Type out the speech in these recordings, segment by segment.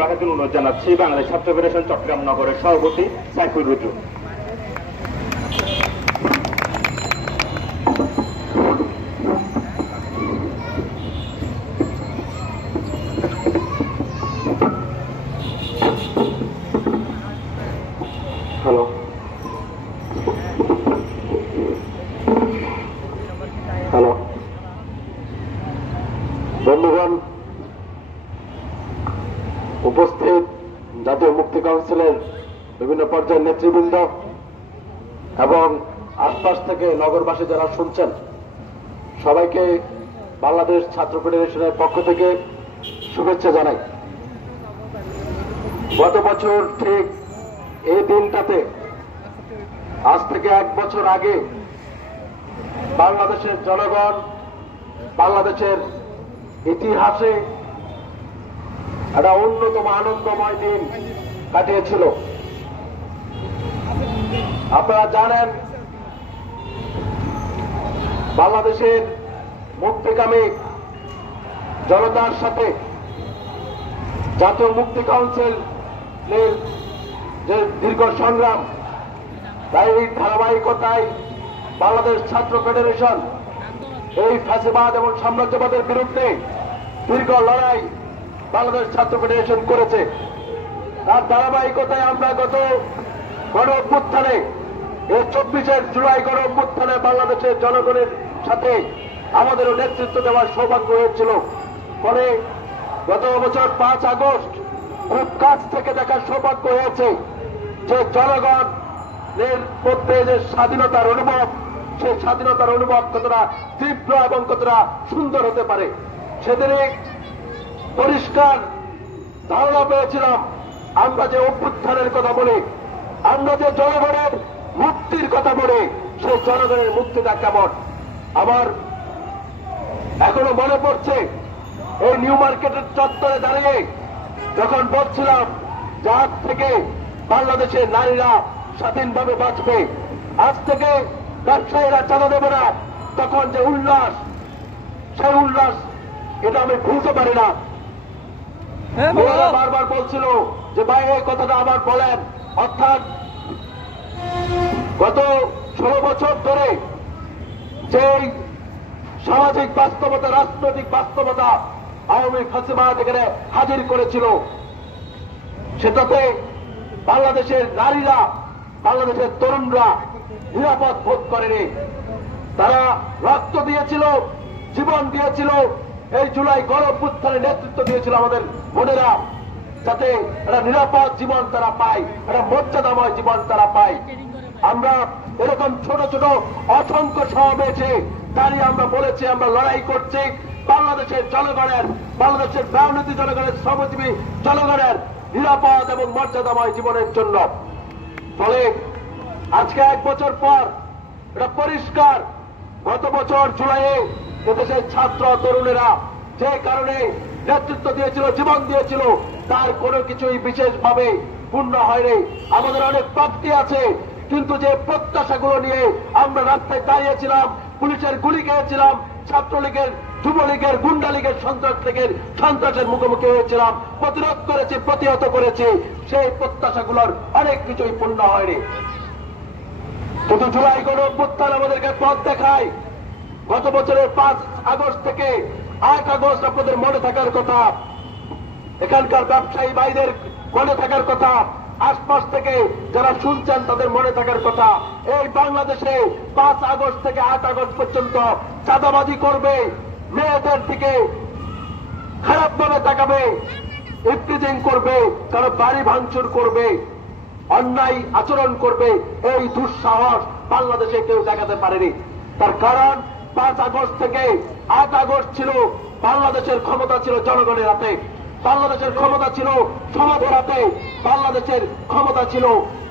রাখার জন্য অনুরোধ জানাচ্ছি বাংলাদেশ ছাত্র ফেডারেশন চট্টগ্রাম নগরের সভাপতি সাইফুল রুজু। হ্যালো, হ্যালো বন্ধুগণ, উপস্থিত জাতীয় মুক্তি কাউন্সিলের বিভিন্ন পর্যায়ের নেতৃবৃন্দ এবং আশপাশ থেকে নগরবাসী যারা শুনছেন, সবাইকে বাংলাদেশ ছাত্র ফেডারেশনের পক্ষ থেকে শুভেচ্ছা জানাই। গত বছর ঠিক এই দিনটাতে, আজ থেকে 1 বছর আগে, বাংলাদেশের জনগণ বাংলাদেশের ইতিহাসে একটা অন্যতম আনন্দময় দিন কাটিয়েছিল। আপনারা জানেন, বাংলাদেশের মুক্তিকামী জনতার সাথে জাতীয় মুক্তি কাউন্সিলের যে দীর্ঘ সংগ্রাম, তাই এই ধারাবাহিকতায় বাংলাদেশ ছাত্র ফেডারেশন এই ফ্যাসিবাদ এবং সাম্রাজ্যবাদের বিরুদ্ধে দীর্ঘ লড়াই বাংলাদেশ ছাত্র ফেডারেশন করেছে। তার ধারাবাহিকতায় আমরা গত গণ অভ্যুত্থানে, এই 24 জুলাই গণ অভ্যুত্থানে বাংলাদেশের জনগণের সাথে আমাদেরও নেতৃত্ব দেওয়ার সৌভাগ্য হয়েছিল। পরে গত বছর 5 আগস্ট খুব কাছ থেকে দেখার সৌভাগ্য হয়েছে যে জনগণের মধ্যে যে স্বাধীনতার অনুভব, সেই স্বাধীনতার অনুভব কতটা তীব্র এবং কতটা সুন্দর হতে পারে। সেদিনে পরিষ্কার ধারণা পেয়েছিলাম, আমরা যে অভ্যুত্থানের কথা বলি, আমরা যে জনগণের মুক্তির কথা বলি, সেই জনগণের মুক্তিটা কেমন। আমার এখনো মনে পড়ছে, এই নিউ মার্কেটের চত্বরে দাঁড়িয়ে যখন বলছিলাম যে আজ থেকে বাংলাদেশের নারীরা স্বাধীনভাবে বাঁচবে, আজ থেকে ব্যবসায়ীরা চাঁদা দেবে না, তখন যে উল্লাস, সেই উল্লাস এটা আমি ভুলতে পারি না। বারবার বলছিল যে ভাই এই কথাটা আবার বলেন। অর্থাৎ গত 16 বছর ধরে যে সামাজিক বাস্তবতা, রাজনৈতিক বাস্তবতা আওয়ামী ফ্যাসিবাদ এখানে হাজির করেছিল, সেটাতে বাংলাদেশের নারীরা, বাংলাদেশের তরুণরা নিরাপদ বোধ করেনি। তারা রক্ত দিয়েছিল, জীবন দিয়েছিল, এই জুলাই গণ অভ্যুত্থানে নেতৃত্ব দিয়েছিল আমাদের বোনেরা, যাতে একটা নিরাপদ জীবন তারা পায়, একটা মর্যাদাময় জীবন তারা পায়। আমরা এরকম ছোট ছোট অসংখ্য সমাবেশে দাঁড়িয়ে আমরা বলেছি, আমরা লড়াই করছি বাংলাদেশের জনগণের, বাংলাদেশের রাজনীতি জনগণের, শ্রমজীবী জনগণের নিরাপদ এবং মর্যাদাময় জীবনের জন্য। ফলে আজকে 1 বছর পর এটা পরিষ্কার, গত বছর জুলাইয়ে এদেশের ছাত্র তরুণেরা যে কারণে নেতৃত্ব দিয়েছিল, জীবন দিয়েছিল, তার কোনো কিছুই বিশেষভাবে পূর্ণ হয়নি। আমাদের অনেক প্রাপ্তি আছে, কিন্তু যে প্রত্যাশাগুলো নিয়ে আমরা রাস্তায় দাঁড়িয়েছিলাম, পুলিশের গুলি খেয়েছিলাম, ছাত্রলীগের, যুবলীগের, গুন্ডা লীগের, সন্ত্রাসের মুখোমুখি হয়েছিলাম, প্রতিরোধ করেছি, প্রতিহত করেছি, সেই প্রত্যাশাগুলোর অনেক কিছুই পূর্ণ হয়নি। কিন্তু জুলাই গণ অভ্যুত্থান আমাদেরকে পথ দেখায়। গত বছরের 5 আগস্ট থেকে 8 আগস্ট আপনাদের মনে থাকার কথা, এখানকার ব্যবসায়ী ভাইদের মনে থাকার কথা, আশপাশ থেকে যারা শুনছেন তাদের মনে থাকার কথা। এই বাংলাদেশে 5 আগস্ট থেকে 8 আগস্ট পর্যন্ত চাঁদাবাজি করবে, মেয়েদের দিকে খারাপভাবে তাকাবে, ইফটিজিং করবে, কারো বাড়ি ভাঙচুর করবে, অন্যায় আচরণ করবে, এই দুঃসাহস বাংলাদেশে কেউ দেখাতে পারেনি। তার কারণ 5 আগস্ট থেকে 8 আগস্ট ছিল বাংলাদেশের ক্ষমতা ছিল জনগণের হাতে, বাংলাদেশের ক্ষমতা ছিল সমাজের হাতে, বাংলাদেশের ক্ষমতা ছিল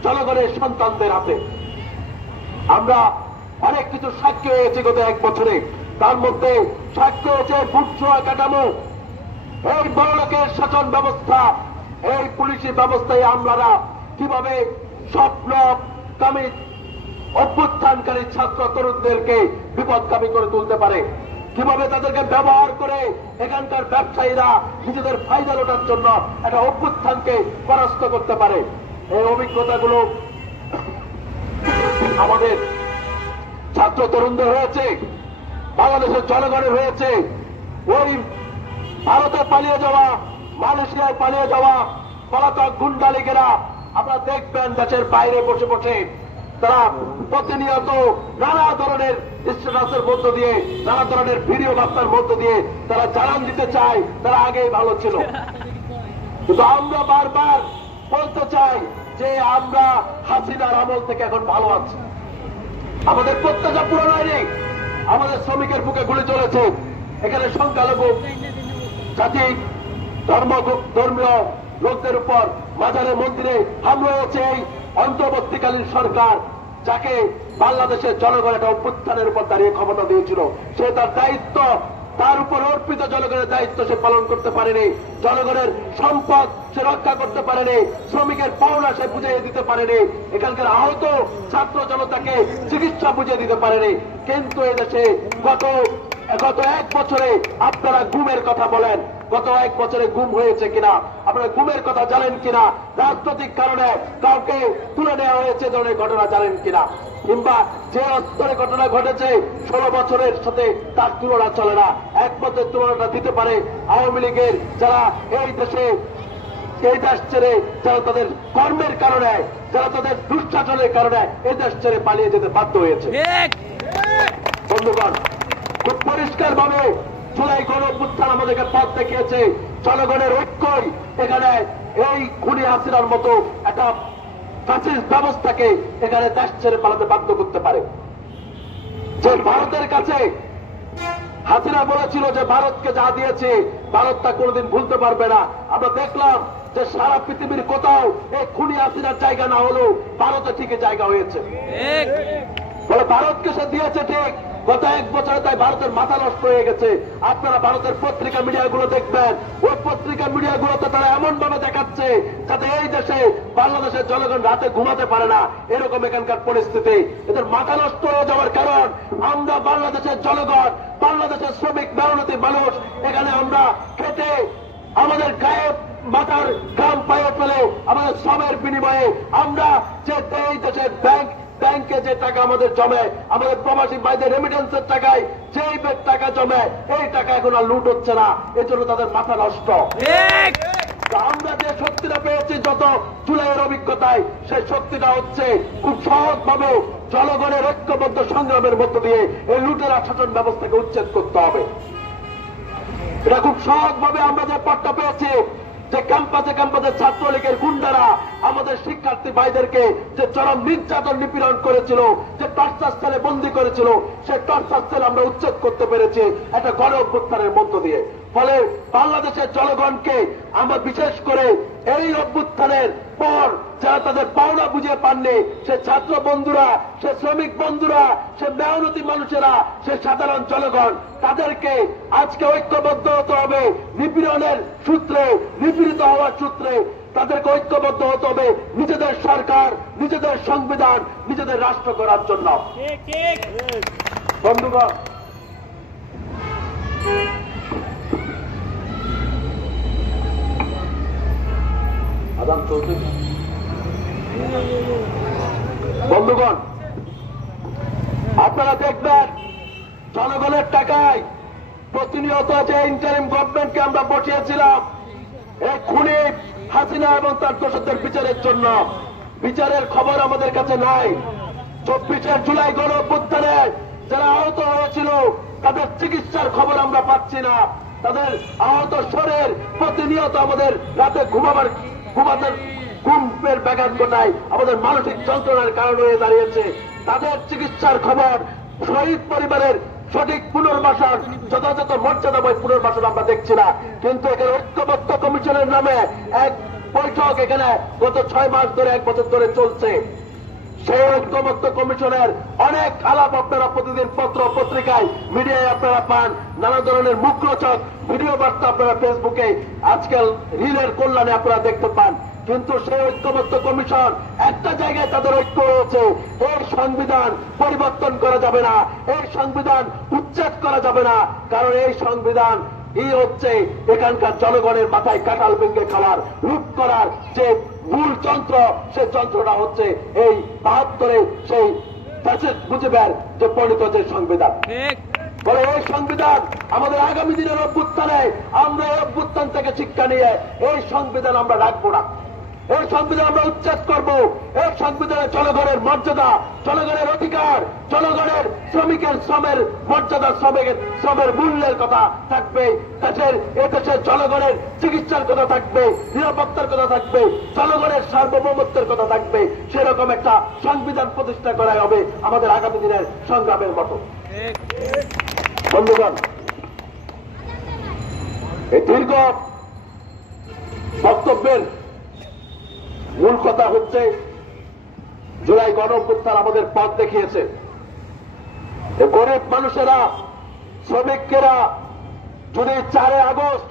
জনগণের সন্তানদের হাতে। আমরা অনেক কিছু সাক্ষী হয়েছি গত 1 বছরে। তার মধ্যে সাক্ষী হয়েছে বুটজোয়া কাঠামো, এই বড়লোকের শাসন ব্যবস্থা, এই পুলিশি ব্যবস্থায় আমলারা কিভাবে স্বপ্নকামী অভ্যুত্থানকারী ছাত্র তরুণদেরকে বিপদগামী করে তুলতে পারে। কিভাবে তাদেরকে ব্যবহার করে এখানকার ব্যবসায়ীরা নিজেদের ফায়দা লোটার জন্য একটা অভ্যুত্থানকে পরাস্ত করতে পারে। এই অভিজ্ঞতাগুলো আমাদের ছাত্র তরুণদের হয়েছে, বাংলাদেশের জনগণের হয়েছে। ওই ভারতে পালিয়ে যাওয়া, মালয়েশিয়ায় পালিয়ে যাওয়া পলাতক গুন্ডা লীগেরা আপনারা দেখবেন দেশের বাইরে বসে বসে তারা প্রতিনিয়ত নানা ধরনের স্ট্যাটাসের মধ্য দিয়ে, নানা ধরনের ভিডিও বার্তার মধ্য দিয়ে তারা জানান দিতে চায় তারা আগেই ভালো ছিল। কিন্তু আমরা বারবার বলতে চাই যে আমরা হাসিনার আমল থেকে এখন ভালো আছি। আমাদের প্রত্যাশা পূরণ হয়নি। আমাদের শ্রমিকের বুকে গুলি চলেছে। এখানে সংখ্যালঘু জাতি ধর্মীয় লোকদের উপর মাজারে মন্দিরে হামলা হয়েছে। এই অন্তর্বর্তীকালীন সরকার যাকে বাংলাদেশের জনগণ একটা অভ্যুত্থানের উপর দাঁড়িয়ে ক্ষমতা দিয়েছিল, সে তার দায়িত্ব, তার উপর অর্পিত জনগণের দায়িত্ব সে পালন করতে পারেনি। জনগণের সম্পদ সে রক্ষা করতে পারেনি। শ্রমিকের পাওনা সে বুঝিয়ে দিতে পারেনি। এখানকার আহত ছাত্র জনতাকে চিকিৎসা বুঝিয়ে দিতে পারেনি। কিন্তু এদেশে গত 1 বছরে আপনারা গুমের কথা বলেন, গত 1 বছরে গুম হয়েছে কিনা, আপনারা গুমের কথা জানেন কিনা, রাজনৈতিক কারণে কাউকে তুলে নেওয়া হয়েছে ধরনের ঘটনা জানেন কিনা, কিংবা যে স্তরে ঘটনা ঘটেছে 16 বছরের সাথে তার তুলনা চলে না। 1 বছরের তুলনাটা দিতে পারে আওয়ামী লীগের যারা এই দেশে এই দেশ ছেড়ে, যারা তাদের কর্মের কারণে, যারা তাদের দুঃশাসনের কারণে এই দেশ ছেড়ে পালিয়ে যেতে বাধ্য হয়েছে। বন্ধুগণ, খুব পরিষ্কার ভাবে জুলাই গণঅভ্যুত্থান আমাদেরকে পথ দেখিয়েছে। জনগণের ঐক্যই এখানে এই খুনি হাসিনার মতো একটা ফ্যাসিস্ট ব্যবস্থাকে এখানে দেশ ছেড়ে পালাতে বাধ্য করতে পারে। যে ভারতের কাছে হাসিনা বলেছিল যে ভারতকে যা দিয়েছে ভারত তা কোনোদিন ভুলতে পারবে না। আমরা দেখলাম যে সারা পৃথিবীর কোথাও এই খুনি হাসিনার জায়গা না হলেও ভারতে ঠিকই জায়গা হয়েছে। বলে ভারতকে সে দিয়েছে ঠিক, গত 1 বছরে তাই ভারতের মাথা নষ্ট হয়ে গেছে। আপনারা ভারতের পত্রিকা মিডিয়াগুলো দেখবেন, ওই পত্রিকা মিডিয়াগুলোতে তারা এমন ভাবে দেখাচ্ছে যাতে এই দেশে বাংলাদেশের জনগণ রাতে ঘুমাতে পারে না, এরকম এখানকার পরিস্থিতি। এদের মাথা নষ্ট হয়ে যাওয়ার কারণ আমরা বাংলাদেশের জনগণ, বাংলাদেশের শ্রমিক মেহনতি মানুষ, এখানে আমরা খেটে আমাদের গায়ে মাথার ঘাম পায়ে ফেলে আমাদের শ্রমের বিনিময়ে আমরা যে এই দেশের ব্যাংকে যে টাকা আমাদের জমে, আমাদের প্রবাসী ভাইদের রেমিটেন্সের টাকায় যেই টাকা জমে, এই টাকা এখন আর লুট হচ্ছে না, এজন্য তাদের মাথা নষ্ট। আমরা যে শক্তিটা পেয়েছি যত জুলাইয়ের অভিজ্ঞতায়, সেই শক্তিটা হচ্ছে খুব সহজভাবে জনগণের ঐক্যবদ্ধ সংগ্রামের মধ্য দিয়ে এই লুটের শাসন ব্যবস্থাকে উচ্ছেদ করতে হবে। এটা খুব সহজভাবে আমরা যে পথটা পেয়েছি, যে ক্যাম্পাসে ক্যাম্পাসে ছাত্রলীগের গুন্ডারা আমাদের শিক্ষার্থী ভাইদেরকে যে চরম নির্যাতন নিপীড়ন করেছিল, যে টর্চার সেলে বন্দী করেছিল, সেই টর্চার সেল আমরা উচ্ছেদ করতে পেরেছি একটা গণ অভ্যুত্থানের মধ্য দিয়ে। ফলে বাংলাদেশের জনগণকে আমরা বিশেষ করে এই অভ্যুত্থানের পর যারা তাদের পাওনা বুঝে পাননি, সে ছাত্র বন্ধুরা, সে শ্রমিক বন্ধুরা, সে মেহনতি মানুষেরা, সে সাধারণ জনগণ, তাদেরকে আজকে ঐক্যবদ্ধ হতে হবে। নিপীড়নের সূত্রে, নিপীড়িত হওয়ার সূত্রে তাদেরকে ঐক্যবদ্ধ হতে হবে নিজেদের সরকার, নিজেদের সংবিধান, নিজেদের রাষ্ট্র করার জন্য। বন্ধুগণ, বন্ধুগণ, আপনারা দেখবেন জনগণের টাকায় প্রতিনিয়ত যে ইন্টারিম গভর্নমেন্টকে আমরা বসিয়েছিলাম এই খুনি হাসিনা এবং তার দোষীদের বিচারের জন্য, বিচারের খবর আমাদের কাছে নাই। 24 জুলাই গণ অভ্যুত্থানে যারা আহত হয়েছিল তাদের চিকিৎসার খবর আমরা পাচ্ছি না। তাদের আহত শরীর প্রতিনিয়ত আমাদের রাতে ঘুমের ব্যাঘাত ঘটায়, আমাদের মানসিক যন্ত্রণার কারণ হয়ে দাঁড়িয়েছে। তাদের চিকিৎসার খবর, শহীদ পরিবারের সঠিক পুনর্বাসন, যথাযথ মর্যাদাময় পুনর্বাসন আমরা দেখছি না। কিন্তু এখানে ঐক্যবদ্ধ কমিশনের নামে এক বৈঠক এখানে গত 6 মাস ধরে, 1 বছর ধরে চলছে। সেই ঐক্যবদ্ধ কমিশনের অনেক আলাপ আপনারা প্রতিদিন পত্র পত্রিকায় মিডিয়ায় আপনারা পান, নানা ধরনের মুখরোচক ভিডিও বার্তা আপনারা ফেসবুকে আজকাল রিলের কল্যাণে আপনারা দেখতে পান। কিন্তু সেই ঐক্যবদ্ধ কমিশন একটা জায়গায় তাদের ঐক্য রয়েছে, এই সংবিধান পরিবর্তন করা যাবে না, এই সংবিধান উচ্ছেদ করা যাবে না, কারণ এই সংবিধান হচ্ছে এখানকার জনগণের মাথায় কাঁঠাল ভেঙে খাওয়ার, লুট করার যে মূল যন্ত্র, সেই যন্ত্রটা হচ্ছে এই 72 সেই ফ্যাসিস্ট মুজিবের যে প্রণীত যে সংবিধান। বলে এই সংবিধান আমাদের আগামী দিনের অভ্যুত্থানে, আমরা এই অভ্যুত্থান থেকে শিক্ষা নিয়ে এই সংবিধান আমরা রাখবো না, এই সংবিধান আমরা উচ্ছেদ করব। এই সংবিধানে জনগণের মর্যাদা, জনগণের অধিকার, জনগণের শ্রমিকের শ্রমের মর্যাদা, শ্রমের মূল্যের কথা থাকবে, দেশের জনগণের চিকিৎসার কথা থাকবে, নিরাপত্তার কথা থাকবে, জনগণের সার্বভৌমত্বের কথা থাকবে। সেরকম একটা সংবিধান প্রতিষ্ঠা করাই হবে আমাদের আগামী দিনের সংগ্রামের মতো। বন্ধুগণ, এই দীর্ঘ বক্তব্যের মূল কথা হচ্ছে জুলাই গণঅভ্যুত্থান আমাদের পথ দেখিয়েছে। গরিব মানুষেরা, শ্রমিকেরা যদি 4 আগস্ট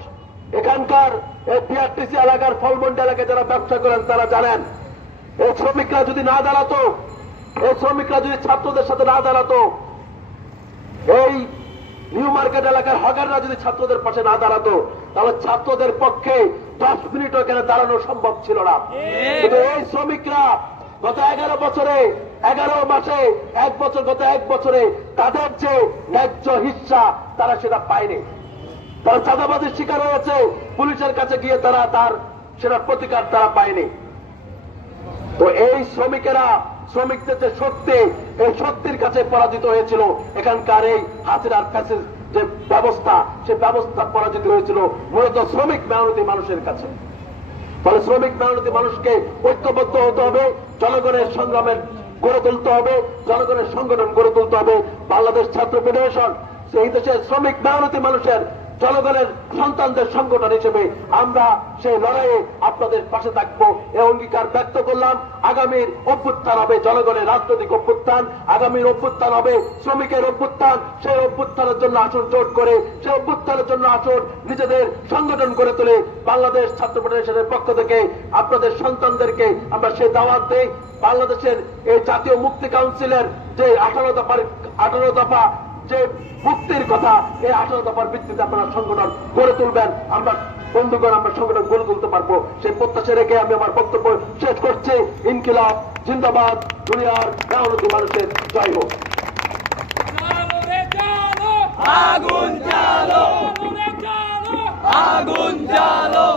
এখানকার এই বিআরটিসি এলাকার ফলমন্ডি এলাকায় যারা ব্যবসা করেন তারা জানেন, এই শ্রমিকরা যদি না দাঁড়াতো, এই শ্রমিকরা যদি ছাত্রদের সাথে না দাঁড়াতো, এই নিউ মার্কেট এলাকার হকাররা যদি ছাত্রদের পাশে না দাঁড়াতো, তাহলে ছাত্রদের পক্ষে 10 মিনিট এখানে দাঁড়ানো সম্ভব ছিল না। কিন্তু এই শ্রমিকরা গত 11 বছরে, 11 মাসে, 1 বছর, গত 1 বছরে তাদের যে ন্যায্য হিস্সা তারা সেটা পায়নি। তারা চাঁদাবাজির শিকার হয়েছে, পুলিশের কাছে গিয়ে তারা সেটার প্রতিকার তারা পায়নি। তো এই শ্রমিকেরা, শ্রমিকদের যে সত্যি, এই সত্যির কাছে পরাজিত হয়েছিল। এখানকার এই হাসিনার ফ্যাসিস্ট যে ব্যবস্থা, সে ব্যবস্থা পরাজিত হয়েছিল মূলত শ্রমিক মেহনতি মানুষের কাছে। ফলে শ্রমিক মেহনতি মানুষকে ঐক্যবদ্ধ হতে হবে, জনগণের সংগ্রামের গড়ে তুলতে হবে, জনগণের সংগঠন গড়ে তুলতে হবে। বাংলাদেশ ছাত্র ফেডারেশন সেই দেশের শ্রমিক মেহনতি মানুষের, জনগণের সন্তানদের সংগঠন হিসেবে আমরা সেই লড়াইয়ে আপনাদের পাশে থাকবো, এই অঙ্গীকার ব্যক্ত করলাম। আগামীর অভ্যুত্থান হবে জনগণের রাজনৈতিক অভ্যুত্থান, আগামীর অভ্যুত্থান হবে শ্রমিকের অভ্যুত্থান। সেই অভ্যুত্থানের জন্য আসুন জোট করে, সেই অভ্যুত্থানের জন্য আসুন নিজেদের সংগঠন করে তুলে। বাংলাদেশ ছাত্র ফেডারেশনের পক্ষ থেকে আপনাদের সন্তানদেরকে আমরা সেই দাওয়াত দেই। বাংলাদেশের এই জাতীয় মুক্তি কাউন্সিলের যে 18 দফা যে মুক্তির কথা, এই 18 দফার ভিত্তিতে আপনারা সংগঠন গড়ে তুলবেন। আমরা বন্ধুগণ, আমরা সংগঠন গড়ে তুলতে পারবো, সেই প্রত্যাশা রেখে আমি আমার বক্তব্য শেষ করছি। ইনকিলাব জিন্দাবাদ, দুনিয়ার মেহনতি মানুষের জয় হোক। আগুন জ্বালো, আগুন জ্বালো।